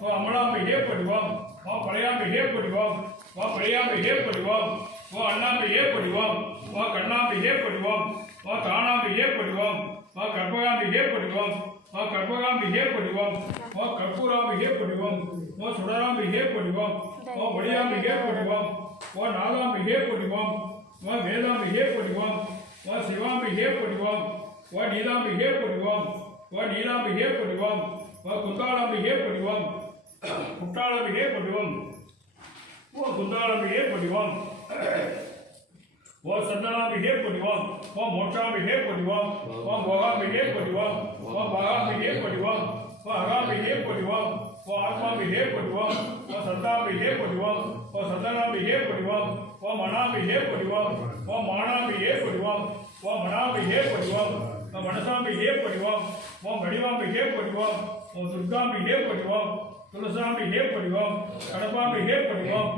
ஓ அமலாம்பிகே படிவோம் ஓ பழையாம்பிகே படிவோம் ஓ பழையாம்பிகே படிவோம் ஓ அண்ணாம்பிகே படிவோம் ஓ கண்ணாம்பிகே படிவோம் ஓ தானாம்பிகே படிவோம் ஓ கற்பகாம்பிகே படிவோம் ஓ கற்பகாம்பிகே படிவோம் ஓ கற்பூராம்பிகே படிவோம் ஓ சுடராம்பிகே படிவோம் ஓ வடியாம்பிகே படிவோம் ஓ நாகாம்பிகே படிவோம் ஓ வேதாம்பிகே படிவோம் ஓ சிவாம்பிகே படிவோம் ஓ நீலாம்பிகே படிவோம் ஓ நீலாம்பிகே படிவோம் ஓ குந்தாளாம்பிகே படிவோம் குட்டாளாம்பிகே படிவோம் ஓ குந்தாளாம்பிகே படிவோம் ஓ சந்தனாம்பிகே படிவோம் ஓ மோட்சாம்பிகே படிவோம் ஓ மோகாம்பிகே படிவோம் ஓ மகாம்பிகே படிவோம் ஓ அகாம்பிகே படிவோம் ஓ ஆத்மாம்பிகே படிவோம் ஓ சந்தாம்பிகே படிவோம் ஓ சந்தனாம்பிகே படிவோம் ஓ மனாம்பிகே படிவோம் ஓ மானாம்பிகே படிவோம் ஓ மனாம்பிகே படிவோம் ஓ மனசாம்பிகே படிவோம் ஓ மடிவாம்பிகே படிவோம் ஓ துர்காம்பிகே படிவோம் துளசாம்பிகே படிவோம் கடப்பாம்பிகே படிவோம்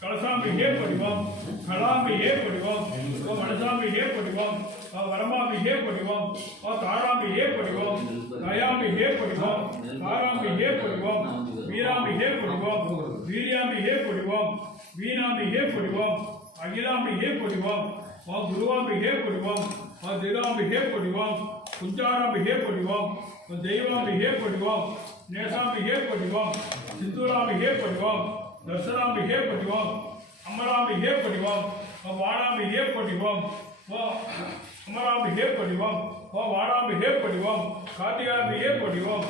கலசாம்பிகே படிவோம் கலாம்பிகே படிவோம் ஓ மனசாம்பிகே படிவோம் ஓ வரமாம்பிகே படிவோம் ஓ தாராம்பிகே படிவோம் தயாம்பிகே படிவோம் தாராம்பிகே படிவோம் வீராம்பிகே படிவோம் வீரியாம்பிகே படிவோம் வீணாம்பிகே படிவோம் அகிலாம்பிகே படிவோம் ஓ குருவாம்பிகே படிவோம் ஓ திகாம்பிகே படிவோம் குஞ்சாராம்பிகே படிவோம் ஓ தெய்வாம்பிகே படிவோம் நேசாம்பிகே படிவோம் சிந்தூராம்பிகே படிவோம் தர்சனாம்பிகே படிவோம் அமராம்பிகே படிவோம் ஓ வானாம்பிகே படிவோம் ஓ அமராம்பிகே படிவோம் ஓ வானாம்பிகே படிவோம் கார்த்திகாம்பிகே படிவோம்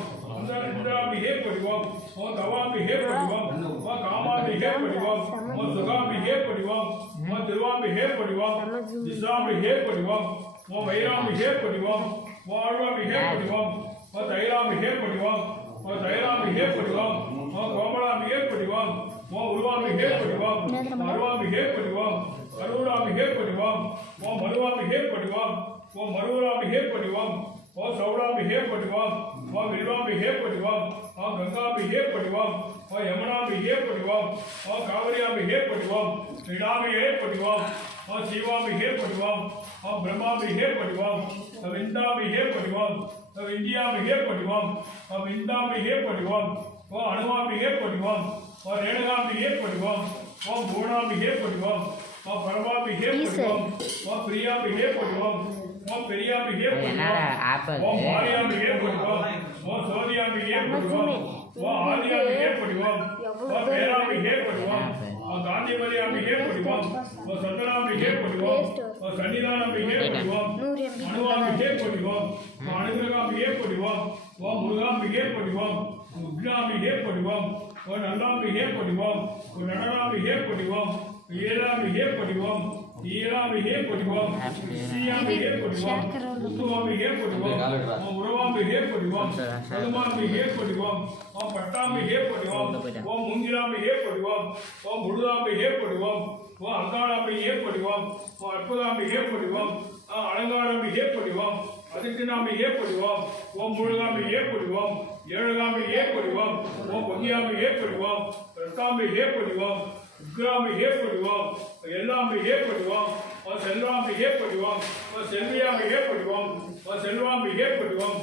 இந்திராம்பிகே படிவோம் ஓ தவாம்பிகே படிவோம் ஓ காமாம்பிகே படிவோம் ஓ சுகாம்பிகே படிவோம் ஓ திருவாம்பிகே படிவோம் திசாம்பிகே படிவோம் ஓ வைராம்பிகே படிவோம் ஓ ஆழ்வாம்பிகே படிவோம் ஓ தைராம்பிகே படிவோம் ஓ தைராம்பிகே படிவோம் ஓ கோமலாம்பிகே படிவோம் ஓ உருவாம்பிகே படிவோம் மருவாம்பிகே படிவோம் கருவூராம்பிகே படிவோம் ஓ மருவாம்பிகே படிவோம் ஓ மருவராம்பிகே படிவோம் ஓ சௌடாம்பிகே படிவோம் ஓ வில்வாம்பிகே படிவோம் ஓ கங்காம்பிகே படிவோம் ஓ யமுனாம்பிகே படிவோம் ஓ காவிரியாம்பிகே படிவோம் இடாம்பிகே படிவோம் ஓ சிவாம்பிகே படிவோம் ஓ பிரம்மாம்பிகே படிவோம் ஓ விந்தாம்பிகே படிவோம் ஓ இந்தியாம்பிகே படிவோம் ஓ விந்தாம்பிகே படிவோம் ஓ அணுவாம்பிகே படிவோம் ஓ ரேணுகாம்பிகே படிவோம் ஓ பூணாம்பிகே படிவோம் ஓ பரமாம்பிகே படிவோம் ஓ பிரியாம்பிகே படிவோம் ஓ பெரியாம்பிகே படிவோம் ஓ மாரியாம்பிகே படிவோம் ஓ சோதியாம்பிகே படிவோம் ஓ ஆதியாம்பிகே படிவோம் ஓ பேராம்பிகே படிவோம் ஓ காந்திமதியாம்பிகே படிவோம் ஓ சந்தனாம்பிகே படிவோம் ஓ சன்னிதானாம்பிகே படிவோம் அணுவாம்பிகே படிவோம் ஓ அனுகிரகாம்பிகே படிவோம் ஓ முருகாம்பிகே படிவோம் உக்னாம்பிகே படிவோம் ஓ நல்லாம்பிகே படிவோம் ஓ நடனாம்பிகே படிவோம் ஏழாம்பிகே படிவோம் ஈராம்பிகே படிவோம் சீயாம்பிகே படிவோம் உத்துவாம்பிகே படிவோம் ஓ உறவாம்பிகே படிவோம் பதுமாம்பிகே படிவோம் ஓ பட்டாம்பிகே படிவோம் ஓ மூங்கிலாம்பிகே படிவோம் ஓ முழுதாம்பிகே படிவோம் ஓ அங்காளாம்பிகே படிவோம் ஓ அற்புதாம்பிகே படிவோம் ஓ அலங்காரம்பிகே படிவோம் அதிர்ஷ்டனாம்பிகே படிவோம் ஓ முழுகாம்பிகே படிவோம் ஏழுகாம்பிகே படிவோம் ஓ பொங்கியாம்பிகே படிவோம் ரத்தாம்பிகே படிவோம் உக்ராம்பிகே படிவோம் எல்லாம்பிகே படிவோம் ஓ செல்வாம்பிகே படிவோம் ஓ செல்வியாம்பிகே படிவோம் ஓ செல்வாம்பிகே படிவோம்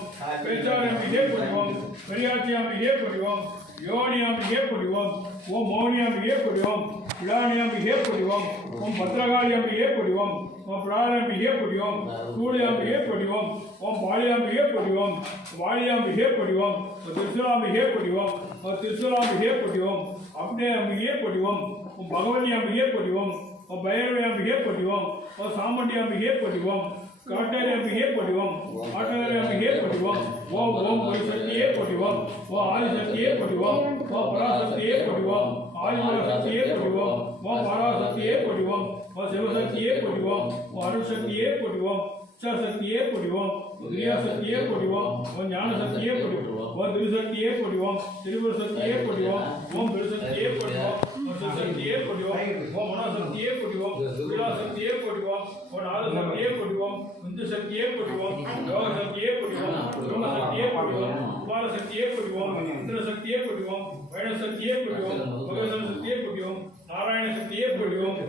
பேச்சாரம்பிகே படிவோம் பெரியாச்சியாம்பிகே படிவோம் யோனியாம்பிகே படிவோம் ஓ மௌனியாம்பிகே படிவோம் விழானியாம்பிகே படிவோம் ஓம் பத்ரகாளியாம்பிகே படிவோம் ஓம் பிராரம்பிகே படிவோம் சூழியாம்பிகே படிவோம் ஓம் பாலியாம்பிகே படிவோம் வாலியாம்பிகே படிவோம் திருசுலாம்பிகே படிவோம் திருசுலாம்பிகே படிவோம் அப்னேயாம்பிகே படிவோம் ஓம் பகவதியாம்பிகே படிவோம் ஓ பைரவியாம்பிகே படிவோம் ஓ சாமுண்டியாம்பிகே படிவோம் காட்டேரியாம்பிகே படிவோம் ஆட்டேரியாம்பிகே படிவோம் ஓ ஓம் சக்தியே படிவோம் ஓ ஆதிசக்தியே படிவோம் ஓ பராசக்தியே படிவோம் ஆதிபராசக்தியே படிவோம் ஓ பராசக்தியே படிவோம் ஓ சிவசக்தியே படிவோம் ஓ அருட்சக்தியே படிவோம் சக்தியே படிவோம் கிரியாசக்தியே படிவோம் ஓ ஞானசக்தியே படிவோம் ஓ திருசக்தியே படிவோம் திருவுரு சக்தியே படிவோம் ஓம் திருசக்தியே படிவோம் ஓ சிவசக்தியே படிவோம் ஓ மனோசக்தியே படிவோம் விழாசக்தியே படிவோம் ஓ நாதசக்தியே படிவோம் இந்து சக்தியே படிவோம் யோக சக்தியே படிவோம் யோகசக்தியே படிவோம் குமாரசக்தியே படிவோம் இந்திரசக்தியே படிவோம் வைணசக்தியே படிவோம் மகேஸ்வர சக்தியே படிவோம் நாராயண சக்தியே படிவோம்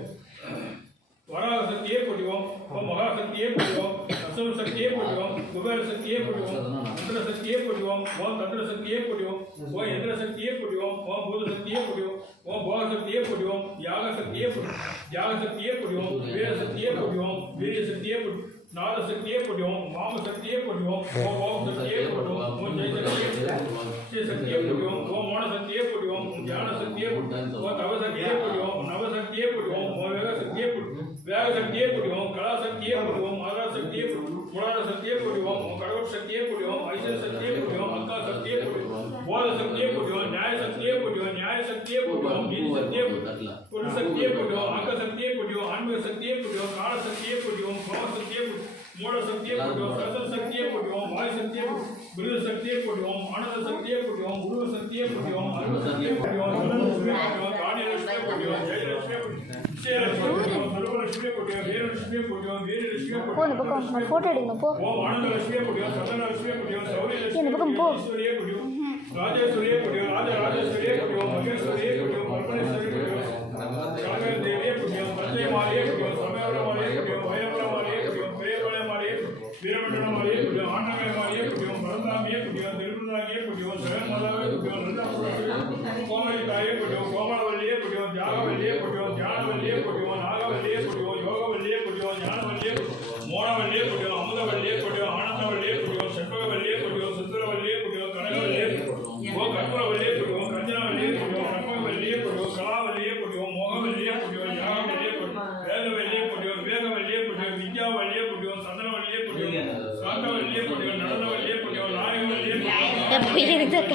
வராக சக்தியே படிவோம் மகாசக்தியே படிவோம் அசுர சக்தியே படிவோம் குபேர சக்தியே பொடிவோம் மந்திர சக்தியே பொடிவோம் ஓம் தந்திர சக்தியே பொடிவோம் ஓம் எந்திர சக்தியே பொடிவோம் ஓம் பூத சக்தியே பொடிவோம் ஓம் போக சக்தியே பொடிவோம் யாக சக்தியே பொடிவோம் வீர சக்தியே பொடிவோம் வீரிய சக்தியே பொடிவோம் நாத சக்தியே பொடிவோம் மாம சக்தியே பொடிவோம் ஓம் சக்தியே பொடிவோம் ஓம் ஜெய சக்தியே பொடிவோம் ஓம் மோன சக்தியே பொடிவோம் ஞான சக்தியே பொடிவோம் ஓம் தவ சக்தியே பொடிவோம் நவ சக்தியே பொடிவோம் ஓம் வேக சக்தியே பொடிவோம் வேக சக்தியே பொடிவோம் கலா சக்தியே பொடிவோம் மாதா சக்தியே பொடிவோம் முராட சக்தியே பொடிவோம் கடவுள் சக்தியே பொடிவோம் ஐசர் சக்தியே பொடிவோம் அக்கா சக்தியே பொடிவோம் போத சக்தியே பொடிவோம் நியாய சக்தியே பொடிவோம் நியாய சக்தியே பொடிவோம் நீதி சக்தியே பொருள் சக்தியே பொடிவோம் அங்க சக்தியே பொடிவோம் ஆன்மீக சக்தியே பொடிவோம் கால சக்தியே பொடிவோம் கோம சக்தியே மூட சக்தியே பொடிவோம் சரச சக்தியே பொடிவோம் வாய் சக்தியே விருத சக்தியே பொடிவோம் ஆனந்த சக்தியே பொடிவோம் உருவ சக்தியே பொடிவோம் அருள் சக்தியே பொடிவோம் தனலட்சுமியே பொடிவோம் காணியலட்சுமியே பொடிவோம் ஜெயலட்சுமியே பொடிவோம் விஜயலட்சுமியே பொடிவோம் சர்வலட்சுமியே பொடிவோம் வீரலட்சுமியே பொடிவோம் வீரலட்சுமியே பொடிவோம் போட்டோ எடுக்கணும் போ ஓம் ஆனந்தலட்சுமியே பொடிவோம் சதனலட்சுமியே பொடிவோம் சௌரியலட்சுமியே பக்கம் போ ஈஸ்வரியே பொடிவோம் ராஜேஸ்வரியே பொடிவோம் ராஜராஜேஸ்வரியே பொடிவோம் மகேஸ்வரியே பொடிவோம் பரமேஸ்வரியே பொடிவோம் கனகர தேவியே பொடிவோம் தஞ்சை மாலையே பொடிவோம் சமயவர மாலையே பொடிவோம் வைரவர மாலையே பொடிவோம் பெரியவள மாலையே வீரமண்டல மாலையே பொடிவோம் ஆண்டகர மாலையே பொடிவோம் பரந்தாமியே பொடிவோம் திருப்பூராகியே பொடிவோம் ஜெகன்மாதாவே பொடிவோம் நந்தாபுரம் கோமலி தாயே பொடிவோம் கோமலவல்லியே பொடிவோம் தியாகவல்லியே பொடிவோம் தியானவல்லியே பொடிவோம் நாகவல்லியே பொடிவோம் யோகவல்லியே பொடிவோம் ஞானவல்லியே மோனவல்லியே பொடிவோம் அமுதவல்லியே பொடிவோம் ஆனந்தவல்லியே பொடிவோம் செண்பகவல்லியே பொடிவோம் சுந்தரவல்லியே பொடிவோம் கனகவல்லியே பொடிவோம் கற்பூரவல்லியே பொடிவோம் கஞ்சனவல்லியே பொடிவோம் கற்பகவல்லியே பொடிவோம் கலாவல்லியே பொடிவோம் மோகவல்லியே பொடிவோம் யாகவல்லியே பொடிவோம் வேதவல்லியே பொடிவோம் வேகவல்லியே பொடிவோம் வித்யாவல்லியே பொடிவோம் சந்தனவல்லியே பொடிவோம் சாந்தவல்லியே பொடிவோம் நடனவல்லியே பொடிவோம் நாயகவல்லியே பொடிவோம்